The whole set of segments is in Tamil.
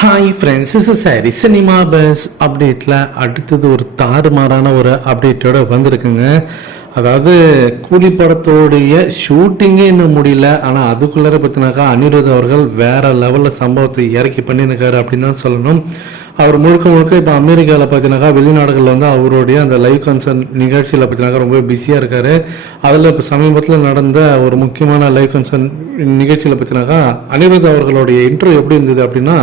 Hi friends is sorry cinema buzz அப்டேட்டில் அடுத்தது ஒரு தாறுமாறான ஒரு அப்டேட்டோட வந்திருக்குங்க. அதாவது கூலி படத்தோடைய ஷூட்டிங்கே இன்னும் முடியல. ஆனால் அதுக்குள்ளார பார்த்தினாக்கா அனிருத் அவர்கள் வேறு லெவலில் சம்பவத்தை இறக்கி பண்ணியிருக்காரு அப்படின்னு தான் சொல்லணும். அவர் முழுக்க முழுக்க இப்போ அமெரிக்காவில் பார்த்தீங்கன்னாக்கா வெளிநாடுகளில் வந்து அவருடைய அந்த லைவ் கன்சர்ட் நிகழ்ச்சியில் பார்த்தீங்கன்னாக்கா ரொம்ப பிஸியாக இருக்கார். அதில் இப்போ சமீபத்தில் நடந்த ஒரு முக்கியமான லைவ் கன்சர்ட் நிகழ்ச்சியில் பார்த்தீங்கன்னாக்கா அனிருத் அவர்களுடைய இன்டர்வியூ எப்படி இருந்தது அப்படின்னா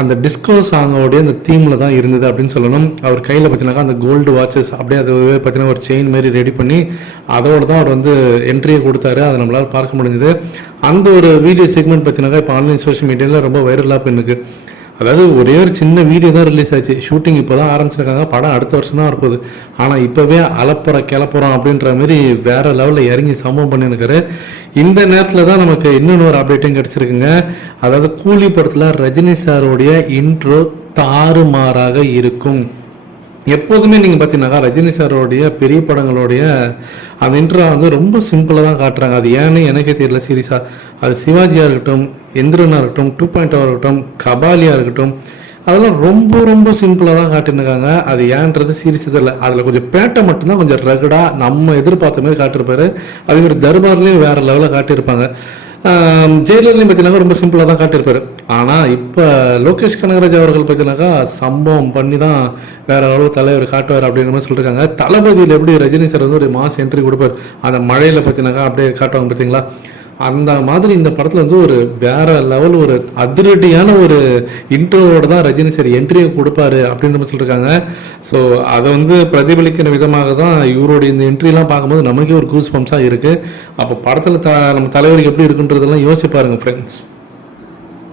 அந்த டிஸ்கோ சாங்கோடைய அந்த தீமில் தான் இருந்தது அப்படின்னு சொல்லணும். அவர் கையில் பார்த்தீங்கன்னாக்கா அந்த கோல்டு வாட்சஸ் அப்படியே அது பார்த்தீங்கன்னா ஒரு செயின் மாதிரி ரெடி பண்ணி அதோடு தான் அவர் வந்து என்ட்ரியை கொடுத்தாரு. அதை நம்மளால் பார்க்க முடிஞ்சது. அந்த ஒரு வீடியோ செக்மெண்ட் பார்த்தீங்கன்னாக்கா இப்போ ஆன்லைன் சோஷியல் மீடியாவில் ரொம்ப வைரலாக போயிருக்கு அதாவது ஒரே ஒரு சின்ன வீடியோ தான் ரிலீஸ் ஆச்சு. ஷூட்டிங் இப்போ தான் ஆரம்பிச்சிருக்காங்க. படம் அடுத்த வருஷம் தான் வரப்போகுது. ஆனால் இப்போவே அலப்புற கிளப்புறோம் அப்படின்ற மாதிரி வேறு லெவலில் இறங்கி சம்பவம் பண்ணியிருக்காரு இந்த நேரத்தில் தான் நமக்கு இன்னொன்று ஒரு அப்டேட்டும் கிடச்சிருக்குங்க. அதாவது கூலி படத்தில் ரஜினி சாரோடைய இன்ட்ரோ தாறுமாறாக இருக்கும். எப்போதுமே நீங்கள் பார்த்தீங்கன்னாக்கா ரஜினி சாரோடைய பெரிய படங்களுடைய அந்த இன்ட்ரா வந்து ரொம்ப சிம்பிளாக தான் காட்டுறாங்க. அது ஏன்னு எனக்கே தெரியல சீரியஸாக அது சிவாஜியாக இருக்கட்டும் எந்திரனாக இருக்கட்டும் டூ பாயிண்ட் oh இருக்கட்டும் கபாலியாக இருக்கட்டும் அதெல்லாம் ரொம்ப ரொம்ப சிம்பிளாக தான் காட்டியிருக்காங்க. அது ஏன்றது சீரியஸ் தெரியல. அதில் கொஞ்சம் பேட்டை மட்டும்தான் கொஞ்சம் ரகடாக நம்ம எதிர்பார்த்த மாதிரி காட்டியிருப்பாரு. அதே மாதிரி தர்பார்லேயும் வேறு லெவலில் காட்டியிருப்பாங்க. ஜெயிலர்லையும் பார்த்தீங்கன்னா ரொம்ப சிம்பிளாக தான் காட்டியிருப்பாரு. ஆனால் இப்போ லோகேஷ் கனகராஜ் அவர்கள் பார்த்தீங்கன்னாக்கா சம்பவம் பண்ணி தான் வேற அளவு தலைவர் காட்டுவார் அப்படின்ற மாதிரி சொல்லியிருக்காங்க தளபதியில் எப்படி ரஜினி சார் வந்து ஒரு மாஸ் என்ட்ரி கொடுப்பார் அந்த மழையில் பார்த்தீங்கன்னாக்கா அப்படியே காட்டுவாங்க பார்த்தீங்களா? அந்த மாதிரி இந்த படத்தில் வந்து ஒரு வேற லெவல் ஒரு அதிரடியான ஒரு இன்ட்ரோவோட தான் ரஜினி சார் என்ட்ரியை கொடுப்பாரு அப்படின்ற சொல்லியிருக்காங்க ஸோ அதை வந்து பிரதிபலிக்கிற விதமாக தான் இவருடைய இந்த என்ட்ரிலாம் பார்க்கும்போது நமக்கே ஒரு கூஸ் பம்ஸாக இருக்குது அப்போ படத்தில் த நம்ம தலைவருக்கு எப்படி இருக்குன்றதெல்லாம் யோசிப்பாருங்க ஃப்ரெண்ட்ஸ்